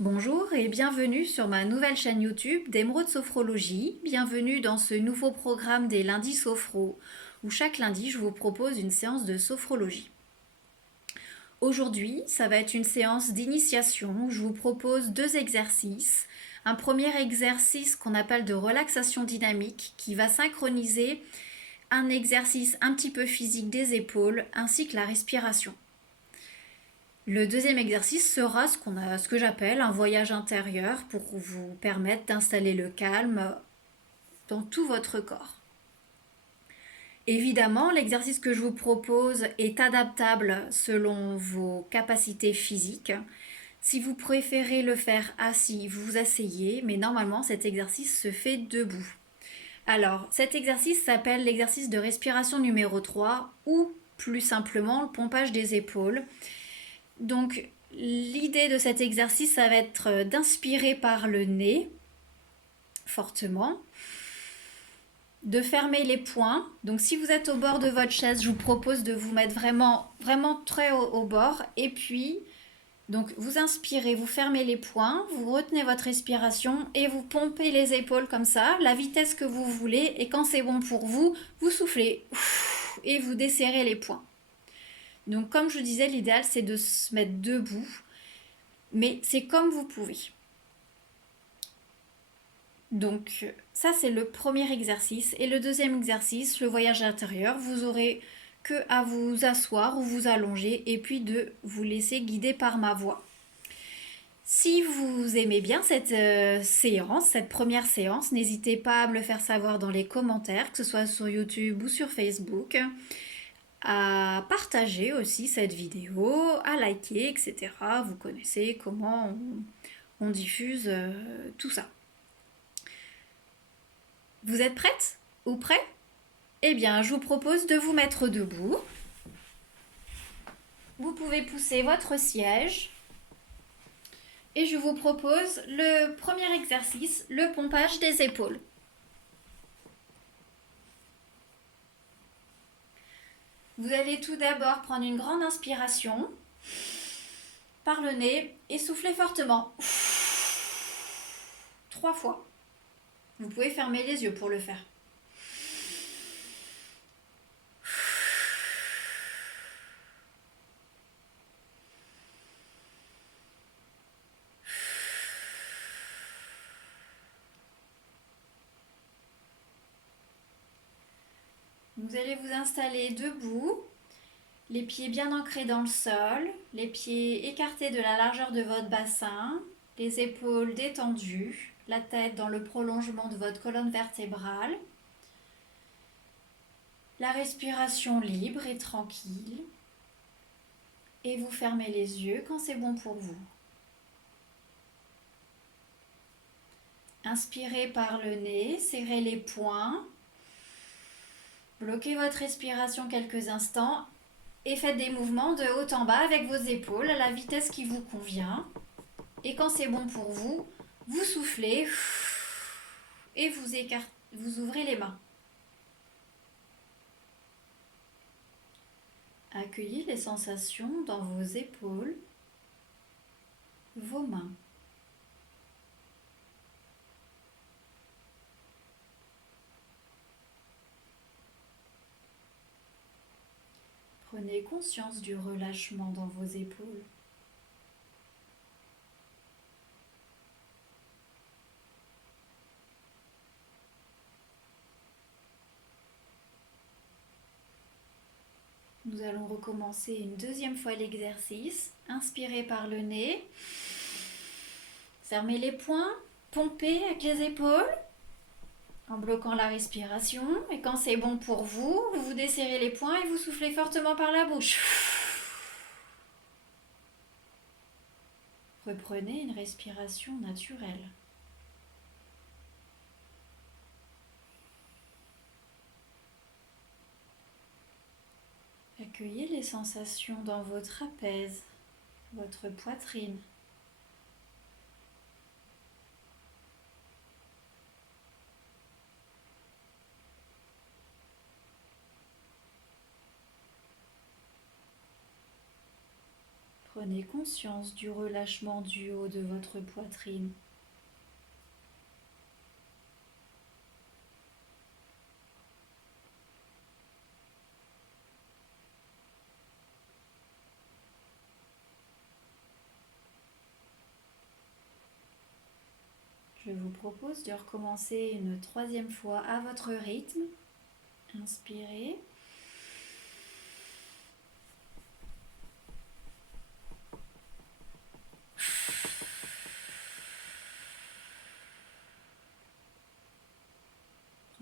Bonjour et bienvenue sur ma nouvelle chaîne YouTube d'Émeraude Sophrologie. Bienvenue dans ce nouveau programme des lundis sophro où chaque lundi je vous propose une séance de sophrologie. Aujourd'hui, ça va être une séance d'initiation où je vous propose deux exercices. Un premier exercice qu'on appelle de relaxation dynamique qui va synchroniser un exercice un petit peu physique des épaules ainsi que la respiration. Le deuxième exercice sera ce que j'appelle un voyage intérieur pour vous permettre d'installer le calme dans tout votre corps. Évidemment, l'exercice que je vous propose est adaptable selon vos capacités physiques. Si vous préférez le faire assis, vous vous asseyez, mais normalement cet exercice se fait debout. Alors, cet exercice s'appelle l'exercice de respiration numéro 3 ou plus simplement le pompage des épaules. Donc, l'idée de cet exercice, ça va être d'inspirer par le nez, fortement, de fermer les poings. Donc, si vous êtes au bord de votre chaise, je vous propose de vous mettre vraiment, vraiment très au bord. Et puis, donc, vous inspirez, vous fermez les poings, vous retenez votre respiration et vous pompez les épaules comme ça, la vitesse que vous voulez. Et quand c'est bon pour vous, vous soufflez et vous desserrez les poings. Donc, comme je vous disais, l'idéal, c'est de se mettre debout. Mais c'est comme vous pouvez. Donc ça c'est le premier exercice. Et le deuxième exercice, le voyage intérieur, vous aurez que à vous asseoir ou vous allonger et puis de vous laisser guider par ma voix. Si vous aimez bien cette séance, cette première séance, n'hésitez pas à me le faire savoir dans les commentaires, que ce soit sur YouTube ou sur Facebook, à partager aussi cette vidéo, à liker, etc. Vous connaissez comment on diffuse tout ça. Vous êtes prête ou prêt? Eh bien, je vous propose de vous mettre debout. Vous pouvez pousser votre siège. Et je vous propose le premier exercice, le pompage des épaules. Vous allez tout d'abord prendre une grande inspiration par le nez et souffler fortement. 3 fois. Vous pouvez fermer les yeux pour le faire. Vous allez vous installer debout, les pieds bien ancrés dans le sol, les pieds écartés de la largeur de votre bassin, les épaules détendues, la tête dans le prolongement de votre colonne vertébrale, la respiration libre et tranquille, et vous fermez les yeux quand c'est bon pour vous. Inspirez par le nez, serrez les poings, bloquez votre respiration quelques instants et faites des mouvements de haut en bas avec vos épaules à la vitesse qui vous convient. Et quand c'est bon pour vous, vous soufflez et vous ouvrez les mains. Accueillez les sensations dans vos épaules, vos mains. Prenez conscience du relâchement dans vos épaules. Nous allons recommencer une deuxième fois l'exercice. Inspirez par le nez. Fermez les poings. Pompez avec les épaules en bloquant la respiration. Et quand c'est bon pour vous, vous desserrez les poings et vous soufflez fortement par la bouche. Reprenez une respiration naturelle. Accueillez les sensations dans votre trapèze, votre poitrine. Prenez conscience du relâchement du haut de votre poitrine. Je vous propose de recommencer une troisième fois à votre rythme. Inspirez.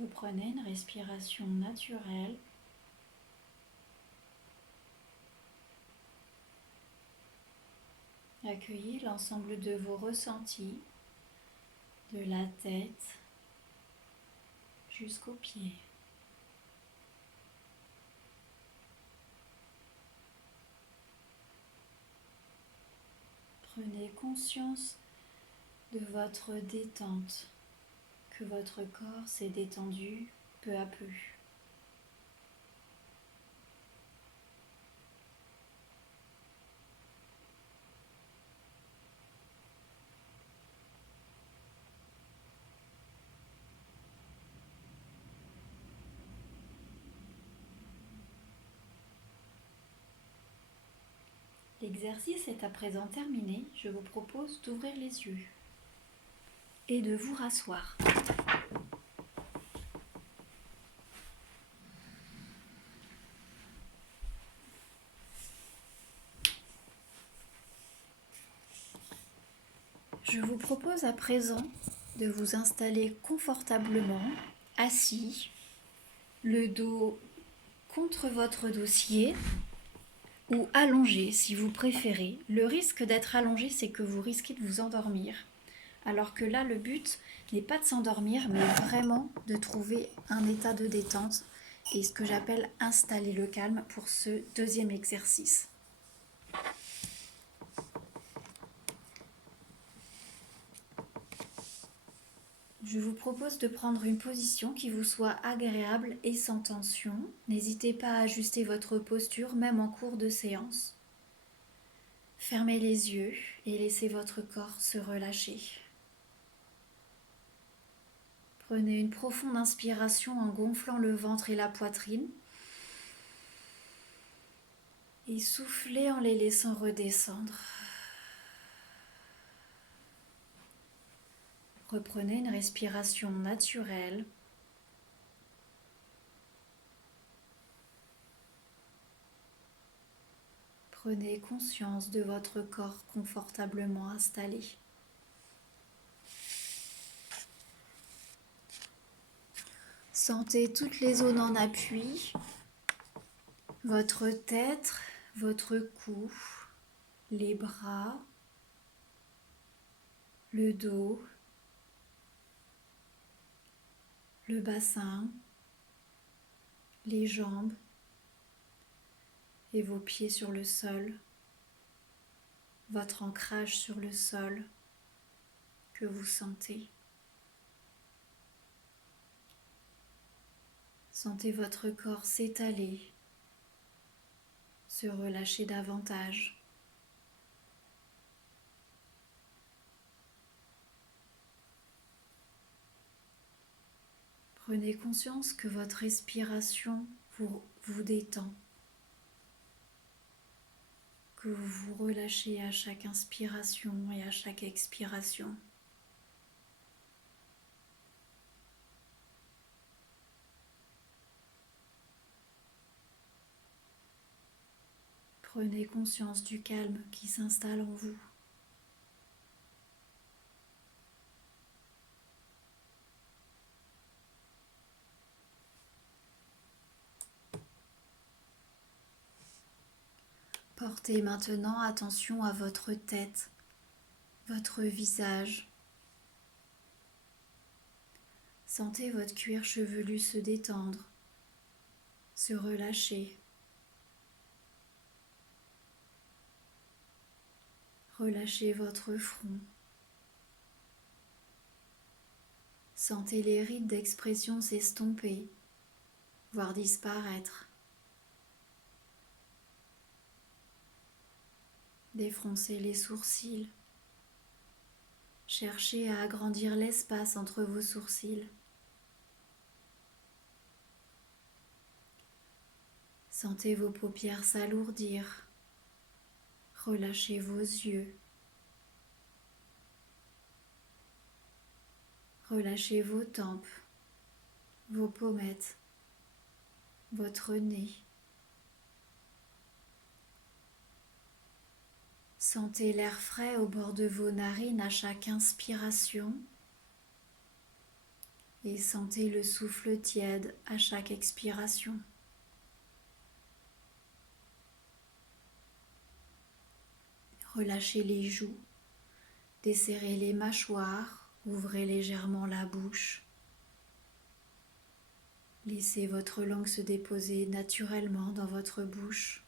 Reprenez une respiration naturelle. Accueillez l'ensemble de vos ressentis, de la tête jusqu'aux pieds. Prenez conscience de votre détente, que votre corps s'est détendu peu à peu. L'exercice est à présent terminé. Je vous propose d'ouvrir les yeux et de vous rasseoir. Je vous propose à présent de vous installer confortablement, assis, le dos contre votre dossier ou allongé si vous préférez. Le risque d'être allongé, c'est que vous risquez de vous endormir. Alors que là, le but n'est pas de s'endormir, mais vraiment de trouver un état de détente et ce que j'appelle installer le calme pour ce deuxième exercice. Je vous propose de prendre une position qui vous soit agréable et sans tension. N'hésitez pas à ajuster votre posture, même en cours de séance. Fermez les yeux et laissez votre corps se relâcher. Prenez une profonde inspiration en gonflant le ventre et la poitrine. Et soufflez en les laissant redescendre. Reprenez une respiration naturelle. Prenez conscience de votre corps confortablement installé. Sentez toutes les zones en appui, votre tête, votre cou, les bras, le dos, le bassin, les jambes et vos pieds sur le sol, votre ancrage sur le sol que vous sentez. Sentez votre corps s'étaler, se relâcher davantage. Prenez conscience que votre respiration vous détend, que vous vous relâchez à chaque inspiration et à chaque expiration. Prenez conscience du calme qui s'installe en vous. Portez maintenant attention à votre tête, votre visage. Sentez votre cuir chevelu se détendre, se relâcher. Relâchez votre front. Sentez les rides d'expression s'estomper, voire disparaître. Défroncez les sourcils. Cherchez à agrandir l'espace entre vos sourcils. Sentez vos paupières s'alourdir. Relâchez vos yeux. Relâchez vos tempes, vos pommettes, votre nez. Sentez l'air frais au bord de vos narines à chaque inspiration et sentez le souffle tiède à chaque expiration. Relâchez les joues, desserrez les mâchoires, ouvrez légèrement la bouche. Laissez votre langue se déposer naturellement dans votre bouche.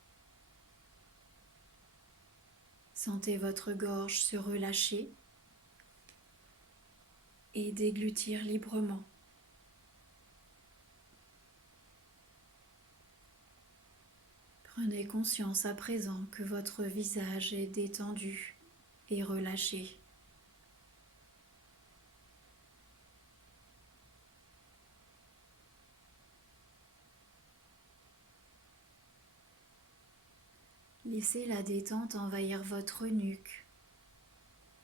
Sentez votre gorge se relâcher et déglutir librement. Prenez conscience à présent que votre visage est détendu et relâché. Laissez la détente envahir votre nuque,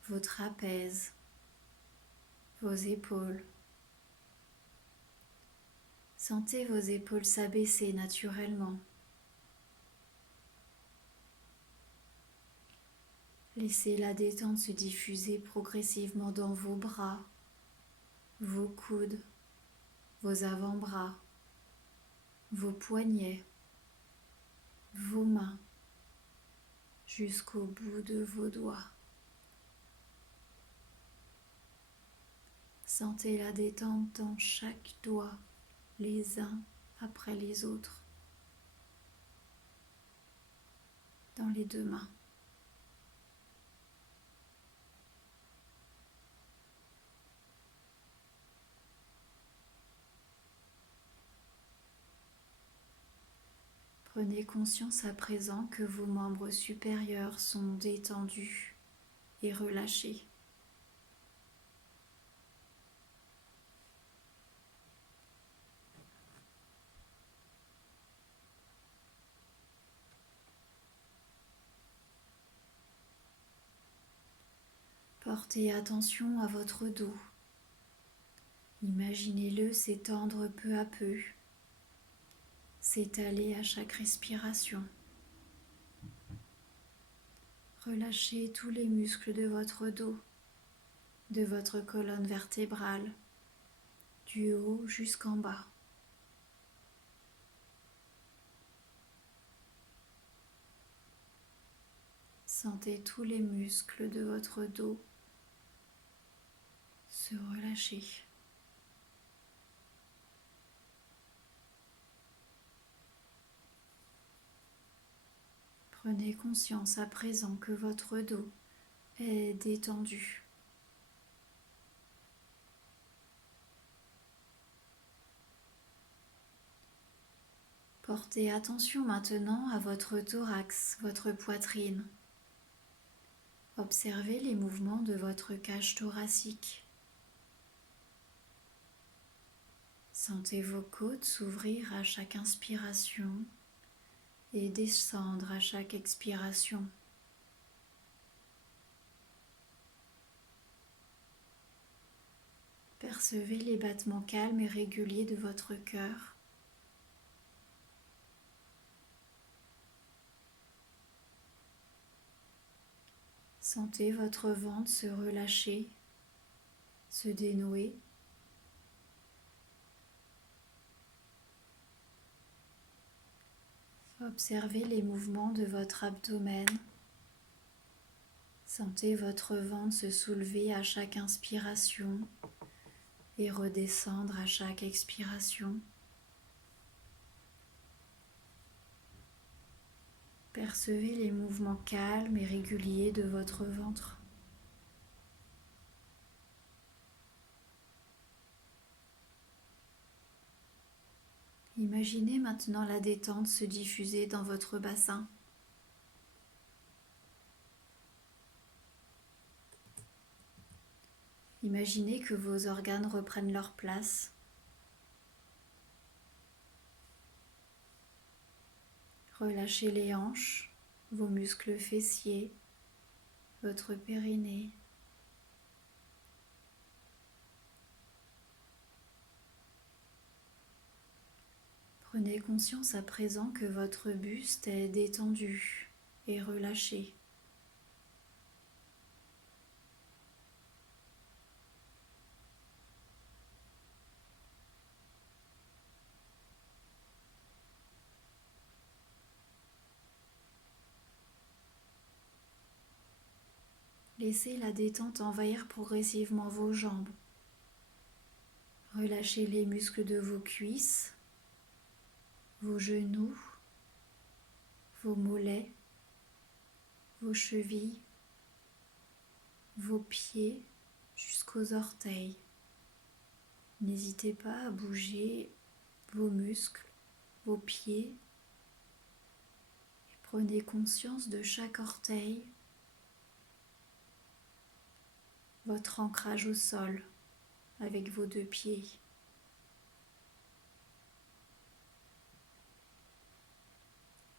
vos trapèzes, vos épaules. Sentez vos épaules s'abaisser naturellement. Laissez la détente se diffuser progressivement dans vos bras, vos coudes, vos avant-bras, vos poignets, vos mains, jusqu'au bout de vos doigts. Sentez la détente dans chaque doigt, les uns après les autres, dans les deux mains. Prenez conscience à présent que vos membres supérieurs sont détendus et relâchés. Portez attention à votre dos. Imaginez-le s'étendre peu à peu, s'étaler à chaque respiration. Relâchez tous les muscles de votre dos, de votre colonne vertébrale, du haut jusqu'en bas. Sentez tous les muscles de votre dos se relâcher. Prenez conscience à présent que votre dos est détendu. Portez attention maintenant à votre thorax, votre poitrine. Observez les mouvements de votre cage thoracique. Sentez vos côtes s'ouvrir à chaque inspiration et descendre à chaque expiration. Percevez les battements calmes et réguliers de votre cœur. Sentez votre ventre se relâcher, se dénouer. Observez les mouvements de votre abdomen. Sentez votre ventre se soulever à chaque inspiration et redescendre à chaque expiration. Percevez les mouvements calmes et réguliers de votre ventre. Imaginez maintenant la détente se diffuser dans votre bassin. Imaginez que vos organes reprennent leur place. Relâchez les hanches, vos muscles fessiers, votre périnée. Prenez conscience à présent que votre buste est détendu et relâché. Laissez la détente envahir progressivement vos jambes. Relâchez les muscles de vos cuisses, vos genoux, vos mollets, vos chevilles, vos pieds jusqu'aux orteils. N'hésitez pas à bouger vos muscles, vos pieds. Et prenez conscience de chaque orteil, votre ancrage au sol avec vos deux pieds.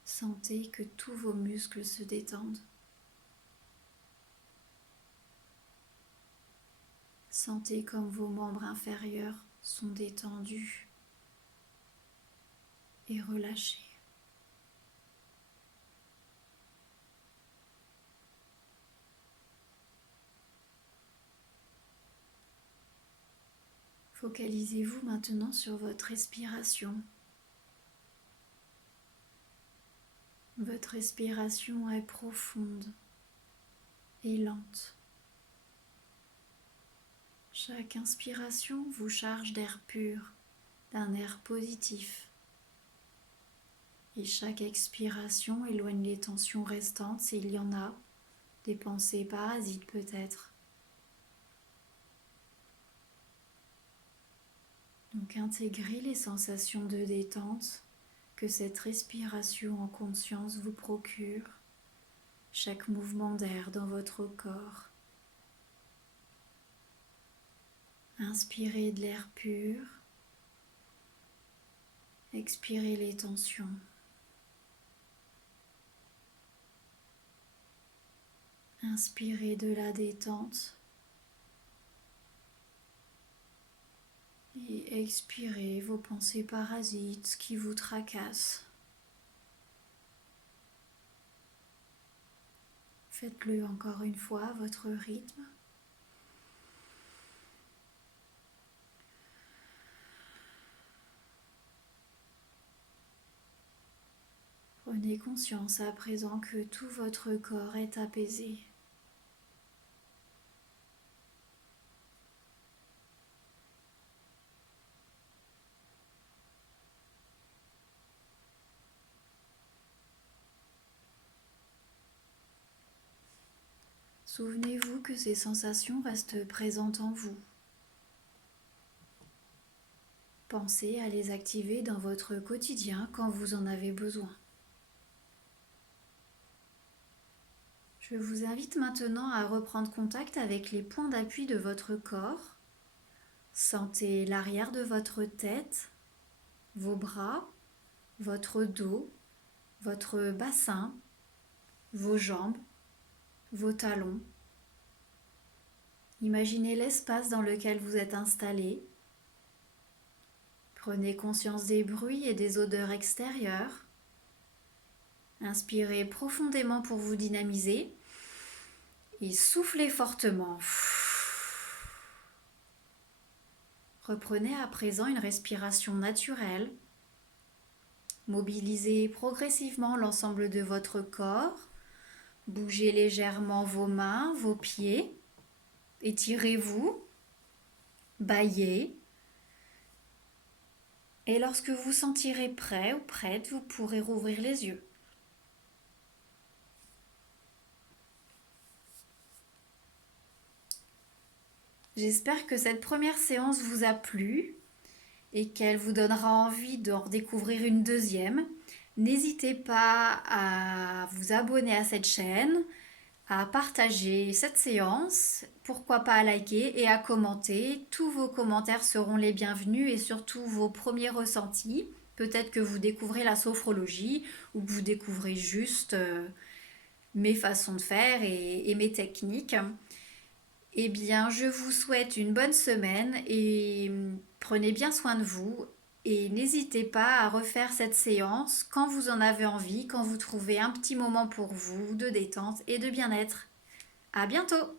Sentez que tous vos muscles se détendent. Sentez comme vos membres inférieurs sont détendus et relâchés. Focalisez-vous maintenant sur votre respiration. Votre respiration est profonde et lente. Chaque inspiration vous charge d'air pur, d'un air positif. Et chaque expiration éloigne les tensions restantes s'il y en a, des pensées parasites peut-être. Donc intégrez les sensations de détente que cette respiration en conscience vous procure, chaque mouvement d'air dans votre corps. Inspirez de l'air pur, expirez les tensions. Inspirez de la détente et expirez vos pensées parasites qui vous tracassent. Faites-le encore une fois à votre rythme. Prenez conscience à présent que tout votre corps est apaisé. Souvenez-vous que ces sensations restent présentes en vous. Pensez à les activer dans votre quotidien quand vous en avez besoin. Je vous invite maintenant à reprendre contact avec les points d'appui de votre corps. Sentez l'arrière de votre tête, vos bras, votre dos, votre bassin, vos jambes, vos talons. Imaginez l'espace dans lequel vous êtes installé. Prenez conscience des bruits et des odeurs extérieures. Inspirez profondément pour vous dynamiser et soufflez fortement. Reprenez à présent une respiration naturelle. Mobilisez progressivement l'ensemble de votre corps. Bougez légèrement vos mains, vos pieds. Étirez-vous. Bâillez. Et lorsque vous sentirez prêt ou prête, vous pourrez rouvrir les yeux. J'espère que cette première séance vous a plu et qu'elle vous donnera envie d'en redécouvrir une deuxième. N'hésitez pas à vous abonner à cette chaîne, à partager cette séance, pourquoi pas à liker et à commenter. Tous vos commentaires seront les bienvenus et surtout vos premiers ressentis. Peut-être que vous découvrez la sophrologie ou que vous découvrez juste mes façons de faire et mes techniques. Eh bien, je vous souhaite une bonne semaine et prenez bien soin de vous. Et n'hésitez pas à refaire cette séance quand vous en avez envie, quand vous trouvez un petit moment pour vous de détente et de bien-être. À bientôt!